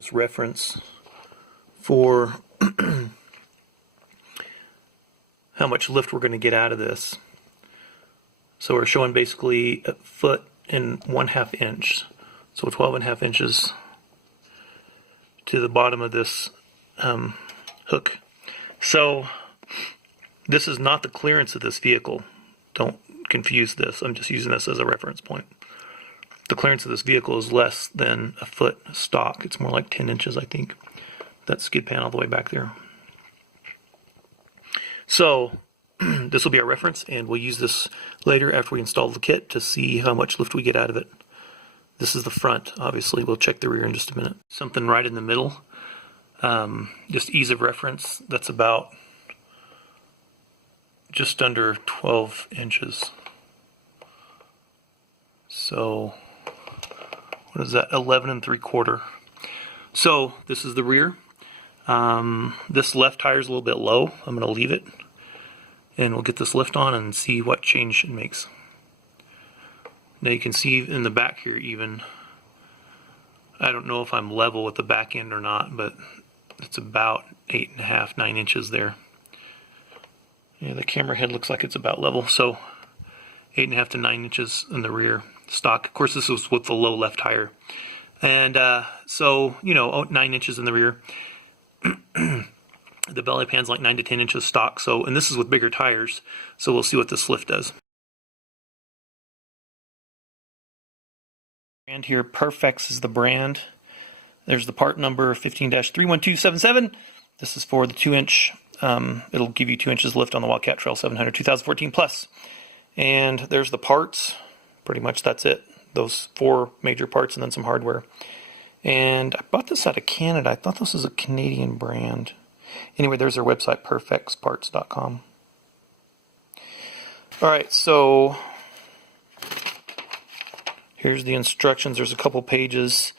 This reference for how much lift we're going to get out of this. So we're showing basically a foot and 1/2 inch, so 12.5 inches to the bottom of this hook. So this is not the clearance of this vehicle. Don't confuse this. I'm just using this as a reference point. The clearance of this vehicle is less than a foot stock. It's more like 10 inches, I think. That skid pan all the way back there. So this will be our reference, and we'll use this later after we install the kit to see how much lift we get out of it. This is the front, obviously. We'll check the rear in just a minute. Something right in the middle. Just ease of reference. That's about just under 12 inches. So what is that? 11 3/4. So this is the rear. This left tire is a little bit low. I'm going to leave it, and we'll get this lift on and see what change it makes. Now you can see in the back here even, I don't know if I'm level with the back end or not, but it's about 8.5, 9 inches there. Yeah, the camera head looks like it's about level, so 8.5 to 9 inches in the rear stock. Of course, this was with the low left tire. And so, you know, 9 inches in the rear. The belly pan's like 9 to 10 inches stock. So, and this is with bigger tires. So we'll see what this lift does. And here, PERFEX is the brand. There's the part number 15-31277. This is for the 2-inch. It'll give you 2 inches lift on the WILDCAT Trail 700 2014 plus. And there's the parts. Pretty much that's it. Those 4 major parts and then some hardware. And I bought this out of Canada. I thought this was a Canadian brand. Anyway, there's their website, perfexparts.com. Alright, so here's the instructions. There's a couple pages.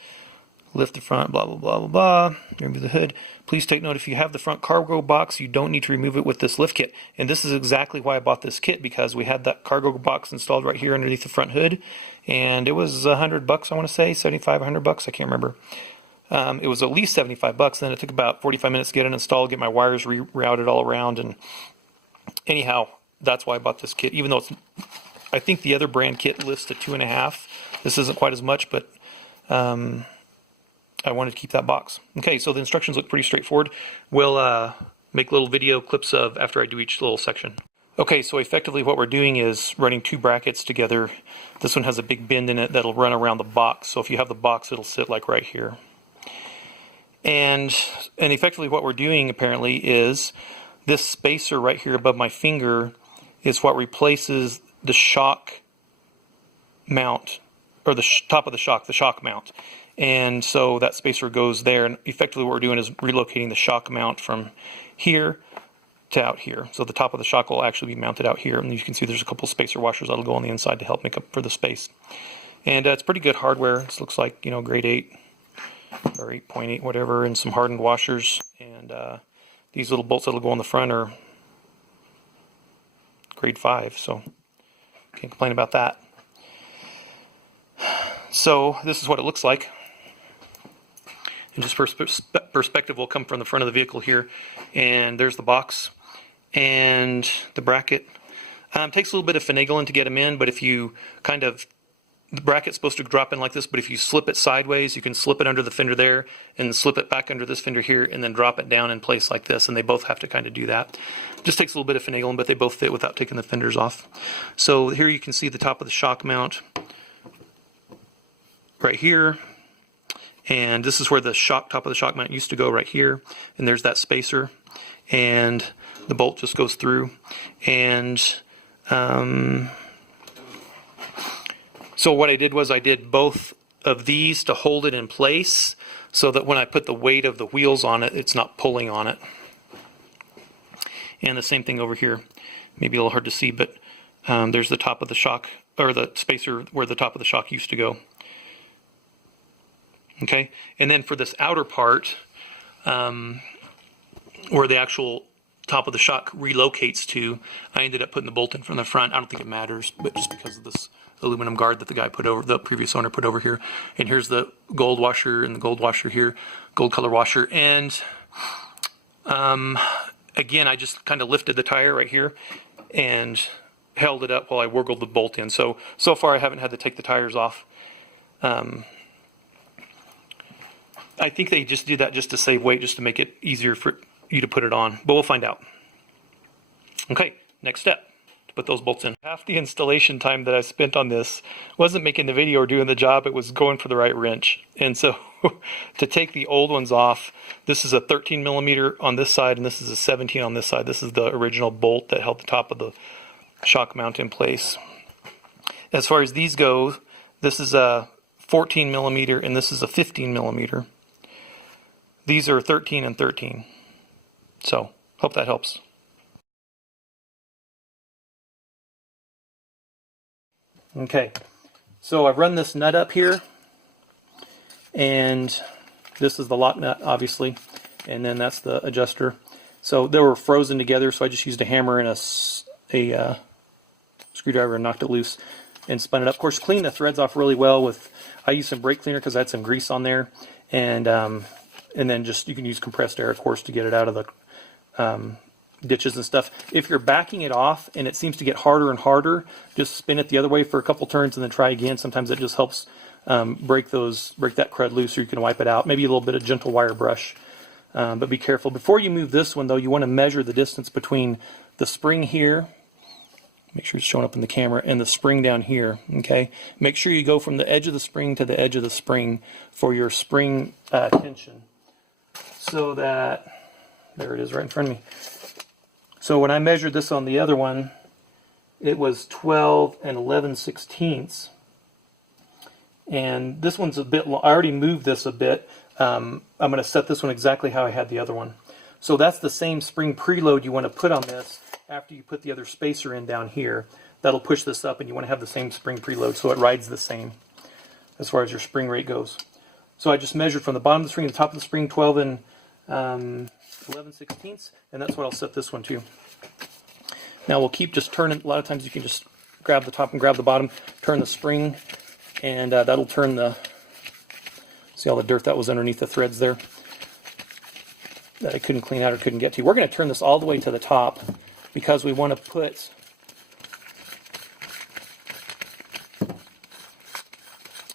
Lift the front, blah, blah, blah, blah, blah. Remove the hood. Please take note, if you have the front cargo box, you don't need to remove it with this lift kit. And this is exactly why I bought this kit, because we had that cargo box installed right here underneath the front hood. And it was $100, I want to say, 75, $100, I can't remember. It was at least 75 bucks. Then it took about 45 minutes to get it installed, get my wires rerouted all around. And anyhow, that's why I bought this kit. Even though it's, I think the other brand kit lists at 2.5. This isn't quite as much, but I wanted to keep that box. Okay, so the instructions look pretty straightforward. We'll make little video clips of after I do each little section. Okay, so effectively what we're doing is running 2 brackets together. This one has a big bend in it that'll run around the box. So if you have the box, it'll sit like right here. And effectively what we're doing apparently is this spacer right here above my finger is what replaces the shock mount, or the top of the shock mount. And so that spacer goes there, and effectively what we're doing is relocating the shock mount from here to out here. So the top of the shock will actually be mounted out here, and you can see there's a couple spacer washers that'll go on the inside to help make up for the space. And it's pretty good hardware. This looks like, you know, grade 8 or 8.8, whatever, and some hardened washers. And these little bolts that'll go on the front are grade 5, so can't complain about that. So this is what it looks like. And just perspective will come from the front of the vehicle here, and there's the box and the bracket. Takes a little bit of finagling to get them in, but if you kind of, the bracket's supposed to drop in like this, but if you slip it sideways, you can slip it under the fender there and slip it back under this fender here and then drop it down in place like this, and they both have to kind of do that. Just takes a little bit of finagling, but they both fit without taking the fenders off. So here you can see the top of the shock mount right here, and this is where the top of the shock mount used to go, right here, and there's that spacer, and the bolt just goes through. And so what I did was I did both of these to hold it in place so that when I put the weight of the wheels on it, it's not pulling on it. And the same thing over here, maybe a little hard to see, but there's the top of the shock, or the spacer where the top of the shock used to go. Okay, and then for this outer part, where the actual top of the shock relocates to, I ended up putting the bolt in from the front. I don't think it matters, but just because of this aluminum guard that the guy put over, the previous owner put over here. And here's the gold washer and the gold washer here, gold color washer. And again, I just kind of lifted the tire right here and held it up while I wiggled the bolt in. So far I haven't had to take the tires off. I think they just do that just to save weight, just to make it easier for you to put it on, but we'll find out. Okay, next step, to put those bolts in. Half the installation time that I spent on this wasn't making the video or doing the job, it was going for the right wrench. And so to take the old ones off, this is a 13 millimeter on this side and this is a 17 on this side. This is the original bolt that held the top of the shock mount in place. As far as these go, this is a 14 millimeter and this is a 15 millimeter. These are 13 and 13. So, hope that helps. Okay, so I've run this nut up here, and this is the lock nut, obviously, and then that's the adjuster. So they were frozen together, so I just used a hammer and a screwdriver and knocked it loose and spun it up. Of course, clean the threads off really well with, I used some brake cleaner because I had some grease on there, and then just, you can use compressed air, of course, to get it out of the ditches and stuff. If you're backing it off and it seems to get harder and harder, just spin it the other way for a couple turns and then try again. Sometimes it just helps break that crud loose, or you can wipe it out. Maybe a little bit of gentle wire brush, but be careful. Before you move this one though, you want to measure the distance between the spring here, make sure it's showing up in the camera, and the spring down here. Okay, make sure you go from the edge of the spring to the edge of the spring for your spring tension, so that, there it is right in front of me. So when I measured this on the other one, it was 12 and 11/16. And this one's a bit long. I already moved this a bit. I'm going to set this one exactly how I had the other one. So that's the same spring preload you want to put on this after you put the other spacer in down here. That'll push this up, and you want to have the same spring preload so it rides the same as far as your spring rate goes. So I just measured from the bottom of the spring to the top of the spring, 12 and 11/16, and that's what I'll set this one to. Now we'll keep just turning. A lot of times you can just grab the top and grab the bottom, turn the spring, and that'll turn the, see all the dirt that was underneath the threads there that I couldn't clean out or couldn't get to. We're going to turn this all the way to the top because we want to put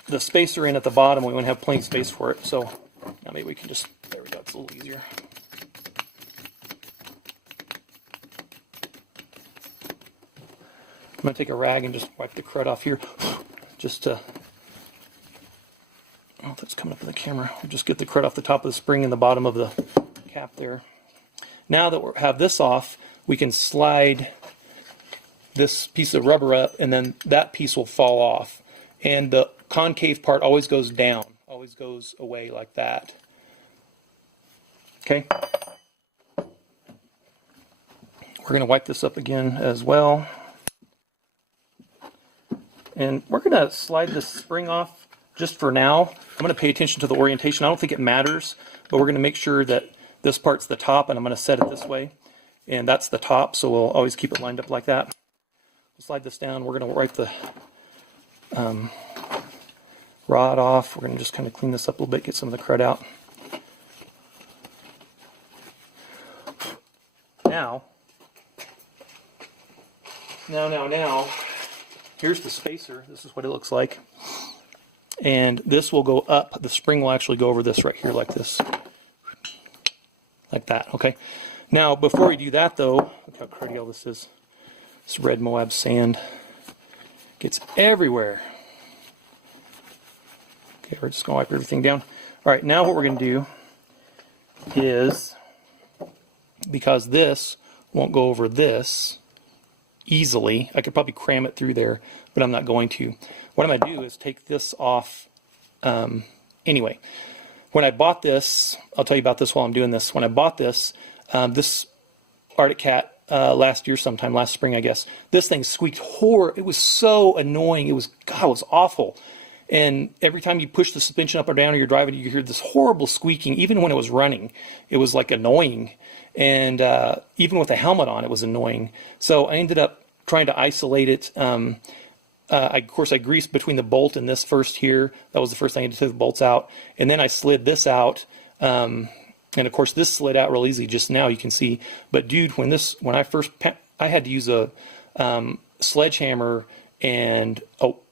the spacer in at the bottom. We want to have plenty of space for it. So now maybe we can just, there we go, it's a little easier. I'm going to take a rag and just wipe the crud off here, just to, I don't know if that's coming up in the camera. We'll just get the crud off the top of the spring and the bottom of the cap there. Now that we have this off, we can slide this piece of rubber up, and then that piece will fall off. And the concave part always goes down, always goes away like that. Okay? We're going to wipe this up again as well. And we're going to slide this spring off just for now. I'm going to pay attention to the orientation. I don't think it matters, but we're going to make sure that this part's the top, and I'm going to set it this way. And that's the top, so we'll always keep it lined up like that. We'll slide this down. We're going to wipe the rod off. We're going to just kind of clean this up a little bit, get some of the crud out. Now, here's the spacer. This is what it looks like. And this will go up. The spring will actually go over this right here like this. Like that, okay? Now, before we do that though, look how cruddy all this is. This red Moab sand gets everywhere. Okay, we're just going to wipe everything down. All right, now what we're going to do is, because this won't go over this easily, I could probably cram it through there, but I'm not going to. What I'm going to do is take this off anyway. When I bought this, I'll tell you about this while I'm doing this. When I bought this, this WILDCAT last year sometime, last spring I guess, this thing squeaked horrible. It was so annoying. It was, God, it was awful. And every time you push the suspension up or down or you're driving, you hear this horrible squeaking. Even when it was running, it was like annoying. And even with a helmet on, it was annoying. So I ended up trying to isolate it. of course, I greased between the bolt and this first here. That was the first thing I did to take the bolts out. And then I slid this out. And of course, this slid out real easy just now, you can see. But dude, when I had to use a sledgehammer and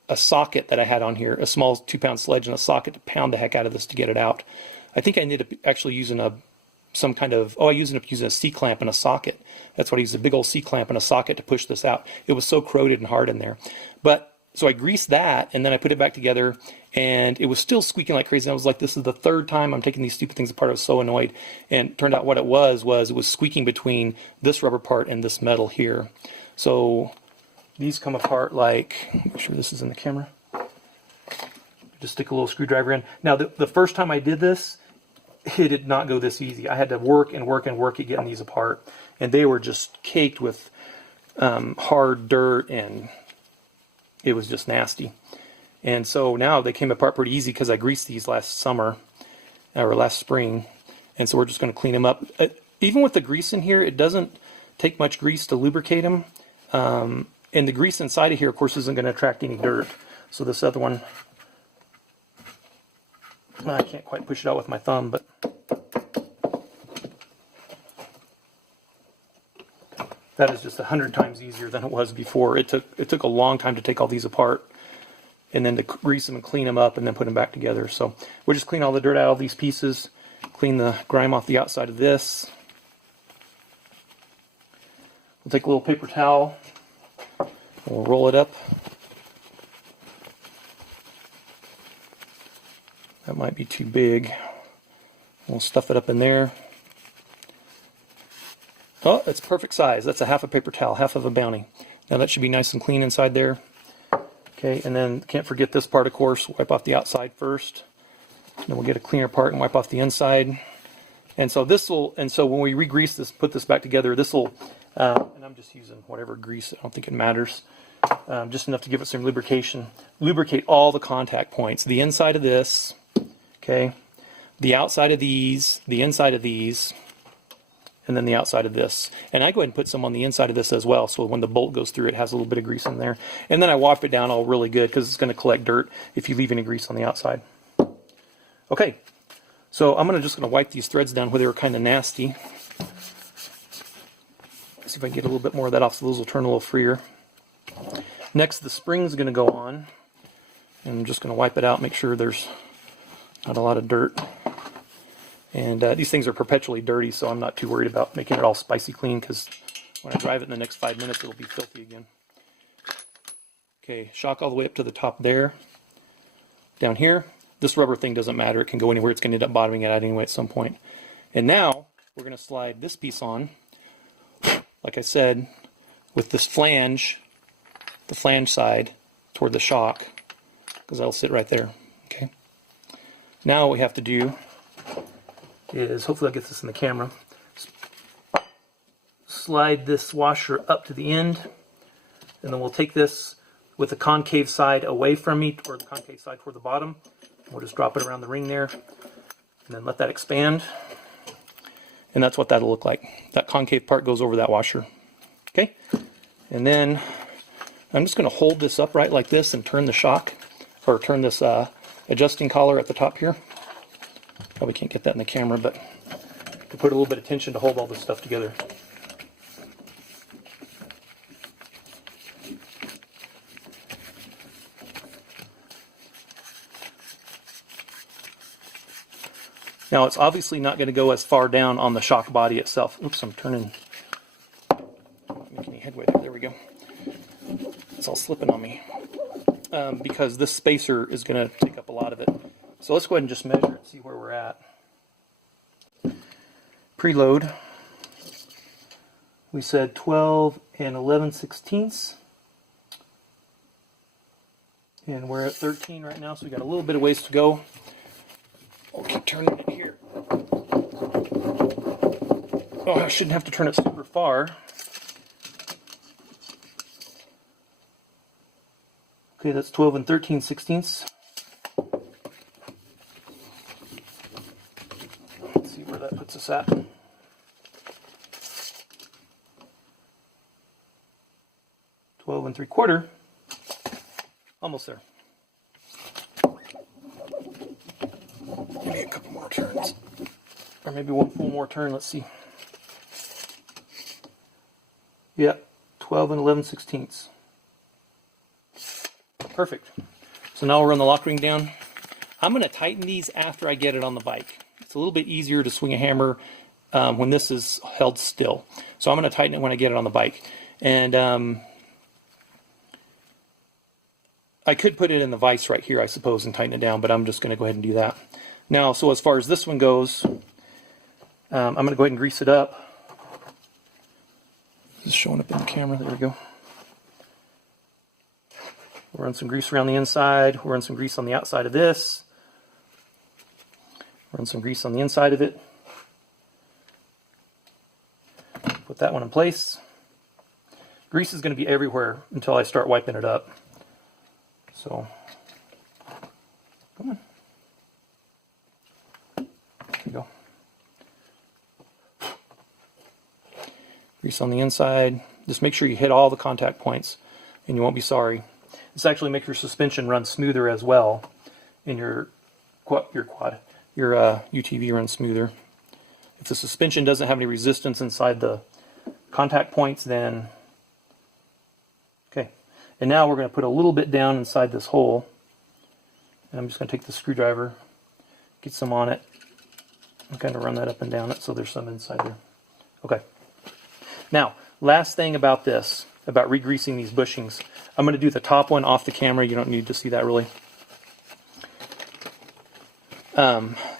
a socket that I had on here, a small 2-pound sledge and a socket to pound the heck out of this to get it out. I think I ended up actually using I ended up using a C-clamp and a socket. That's what I used, a big old C-clamp and a socket to push this out. It was so corroded and hard in there. But so I greased that, and then I put it back together, and it was still squeaking like crazy. And I was like, this is the third time I'm taking these stupid things apart. I was so annoyed. And it turned out what it was it was squeaking between this rubber part and this metal here. So these come apart like, make sure this is in the camera. Just stick a little screwdriver in. Now, the first time I did this, it did not go this easy. I had to work and work and work at getting these apart. And they were just caked with hard dirt, and it was just nasty. And so now they came apart pretty easy because I greased these last summer, or last spring. And so we're just going to clean them up. Even with the grease in here, it doesn't take much grease to lubricate them. And the grease inside of here, of course, isn't going to attract any dirt. So this other one, I can't quite push it out with my thumb, but that is just 100 times easier than it was before. It took a long time to take all these apart and then to grease them and clean them up and then put them back together. So we'll just clean all the dirt out of these pieces, clean the grime off the outside of this. We'll take a little paper towel, we'll roll it up. That might be too big. We'll stuff it up in there. Oh, it's perfect size. That's a half a paper towel, half of a Bounty. Now that should be nice and clean inside there. Okay, and then can't forget this part, of course. Wipe off the outside first. Then we'll get a cleaner part and wipe off the inside. And so when we re-grease this, put this back together, this will, and I'm just using whatever grease, I don't think it matters. Just enough to give it some lubrication. Lubricate all the contact points. The inside of this, okay, the outside of these, the inside of these, and then the outside of this. And I go ahead and put some on the inside of this as well, so when the bolt goes through, it has a little bit of grease in there. And then I wipe it down all really good because it's going to collect dirt if you leave any grease on the outside. Okay, so I'm just going to wipe these threads down where they were kind of nasty. See if I can get a little bit more of that off so those will turn a little freer. Next, the spring's going to go on. And I'm just going to wipe it out, make sure there's not a lot of dirt. And these things are perpetually dirty, so I'm not too worried about making it all spicy clean, because when I drive it in the next 5 minutes, it'll be filthy again. Okay, shock all the way up to the top there. Down here, this rubber thing doesn't matter. It can go anywhere. It's going to end up bottoming it out anyway at some point. And now, we're going to slide this piece on, like I said, with this flange, the flange side, toward the shock, because that'll sit right there. Okay. Now what we have to do is, hopefully I'll get this in the camera, slide this washer up to the end, and then we'll take this with the concave side away from me, or the concave side toward the bottom. We'll just drop it around the ring there, and then let that expand. And that's what that'll look like. That concave part goes over that washer. Okay? And then I'm just going to hold this upright like this and turn the shock, or turn this adjusting collar at the top here. Probably can't get that in the camera, but to put a little bit of tension to hold all this stuff together. Now it's obviously not going to go as far down on the shock body itself. Oops, I'm turning. Not making any headway there. There we go. It's all slipping on me. Because this spacer is going to take up a lot of it. So let's go ahead and just measure and see where we're at. Preload. We said 12 and 11/16. And we're at 13 right now, so we got a little bit of ways to go. I'll keep turning it here. Oh, I shouldn't have to turn it super far. Okay, that's 12 and 13/16. Let's see where that puts us at. 12 and 3/4. Almost there. Maybe a couple more turns. Or maybe one full more turn, let's see. Yeah, 12 and 11/16. Perfect. So now we'll run the lock ring down. I'm going to tighten these after I get it on the bike. It's a little bit easier to swing a hammer when this is held still. So I'm going to tighten it when I get it on the bike. And I could put it in the vise right here, I suppose, and tighten it down, but I'm just going to go ahead and do that. Now, so as far as this one goes, I'm going to go ahead and grease it up. Just showing up in the camera, there we go. We'll run some grease around the inside, we'll run some grease on the outside of this. Run some grease on the inside of it. Put that one in place. Grease is going to be everywhere until I start wiping it up. So, come on. There you go. Grease on the inside. Just make sure you hit all the contact points and you won't be sorry. This actually makes your suspension run smoother as well, and your UTV runs smoother. If the suspension doesn't have any resistance inside the contact points, then okay. And now we're going to put a little bit down inside this hole, and I'm just going to take the screwdriver, get some on it, and kind of run that up and down it so there's some inside there. Okay. Now, last thing about this, about re-greasing these bushings. I'm going to do the top one off the camera. You don't need to see that really.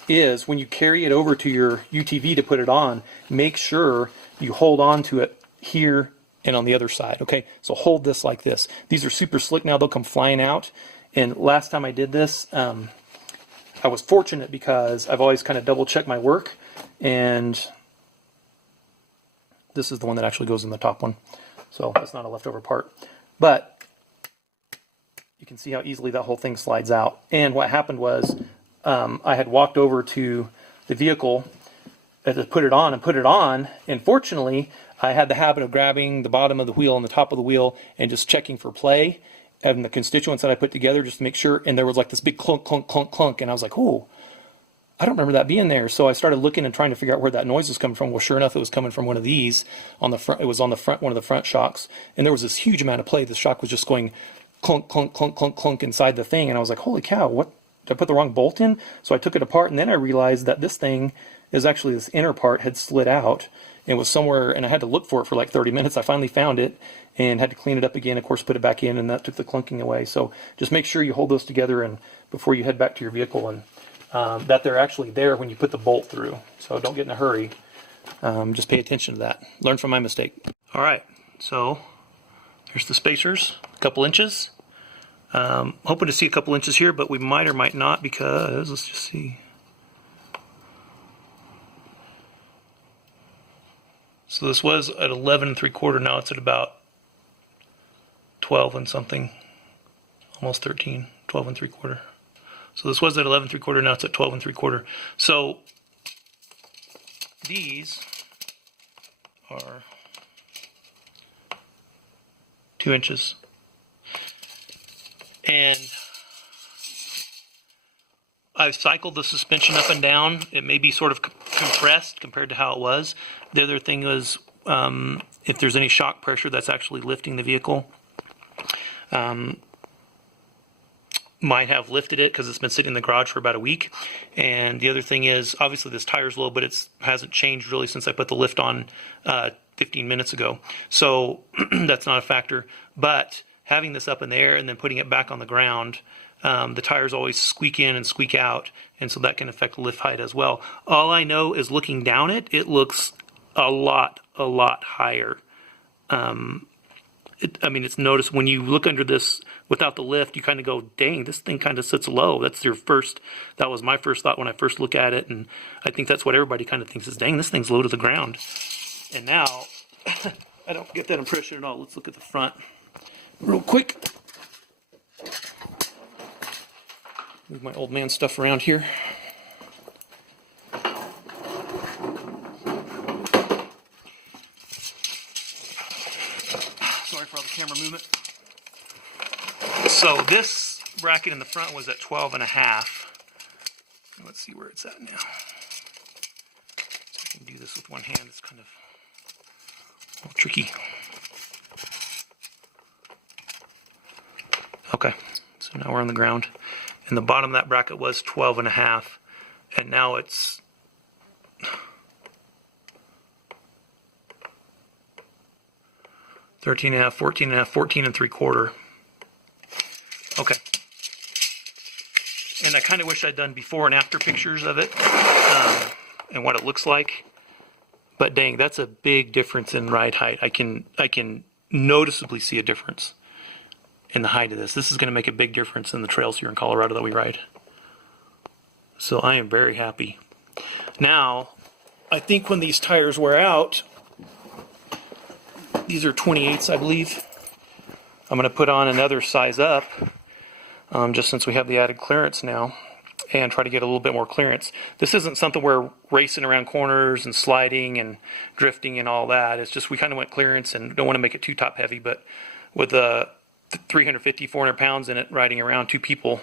Is when you carry it over to your UTV to put it on, make sure you hold on to it here and on the other side. Okay, so hold this like this. These are super slick now. They'll come flying out. And last time I did this, I was fortunate because I've always kind of double checked my work, and this is the one that actually goes in the top one. So that's not a leftover part. But you can see how easily that whole thing slides out. And what happened was I had walked over to the vehicle to put it on, and fortunately I had the habit of grabbing the bottom of the wheel and the top of the wheel and just checking for play and the constituents that I put together just to make sure, and there was like this big clunk, clunk, clunk, clunk, and I was like, oh, I don't remember that being there. So I started looking and trying to figure out where that noise was coming from. Well, sure enough, it was coming from one of these on the front. It was on the front, one of the front shocks, and there was this huge amount of play. The shock was just going clunk, clunk, clunk, clunk, clunk inside the thing, and I was like, holy cow, what? Did I put the wrong bolt in? So I took it apart, and then I realized that this thing is actually, this inner part had slid out and was somewhere, and I had to look for it for like 30 minutes. I finally found it and had to clean it up again, of course, put it back in, and that took the clunking away. So just make sure you hold those together and before you head back to your vehicle, and that they're actually there when you put the bolt through. So don't get in a hurry. Just pay attention to that. Learn from my mistake. All right, so there's the spacers, a couple inches. Hoping to see a couple inches here, but we might or might not because, let's just see. So this was at 11 3/4, now it's at about 12 and something, almost 13, 12 3/4. So this was at 11 3/4, now it's at 12 3/4. So these are 2 inches. And I've cycled the suspension up and down. It may be sort of compressed compared to how it was. The other thing is if there's any shock pressure that's actually lifting the vehicle. Might have lifted it because it's been sitting in the garage for about a week. And the other thing is, obviously this tire's low, but it hasn't changed really since I put the lift on 15 minutes ago. So that's not a factor. But having this up in the air and then putting it back on the ground, the tires always squeak in and squeak out, and so that can affect lift height as well. All I know is looking down it, it looks a lot higher. I mean, it's noticed when you look under this without the lift, you kind of go, dang, this thing kind of sits low. That was my first thought when I first look at it, and I think that's what everybody kind of thinks is, dang, this thing's low to the ground. And now, I don't get that impression at all. Let's look at the front real quick. Move my old man stuff around here. Sorry for all the camera movement. So this bracket in the front was at 12.5. Let's see where it's at now. So I can do this with one hand. It's kind of a little tricky. Okay, so now we're on the ground. And the bottom of that bracket was 12.5. And now it's 13.5, 14.5, 14.75. Okay. And I kind of wish I'd done before and after pictures of it and what it looks like. But dang, that's a big difference in ride height. I can noticeably see a difference in the height of this. This is going to make a big difference in the trails here in Colorado that we ride. So I am very happy. Now, I think when these tires wear out, these are 28s, I believe. I'm going to put on another size up, just since we have the added clearance now, and try to get a little bit more clearance. This isn't something we're racing around corners and sliding and drifting and all that. It's just we kind of want clearance and don't want to make it too top heavy, but with 350, 400 pounds in it, riding around two people,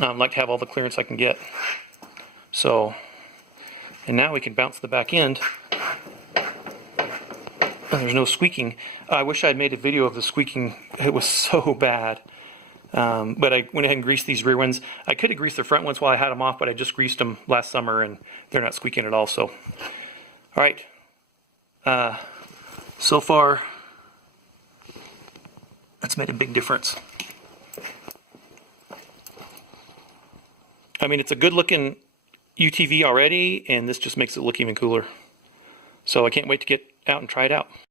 I'd like to have all the clearance I can get. So, and now we can bounce the back end. There's no squeaking. I wish I had made a video of the squeaking. It was so bad. But I went ahead and greased these rear ones. I could have greased the front ones while I had them off, but I just greased them last summer and they're not squeaking at all. So, all right. So far, that's made a big difference. I mean, it's a good looking UTV already, and this just makes it look even cooler. So I can't wait to get out and try it out.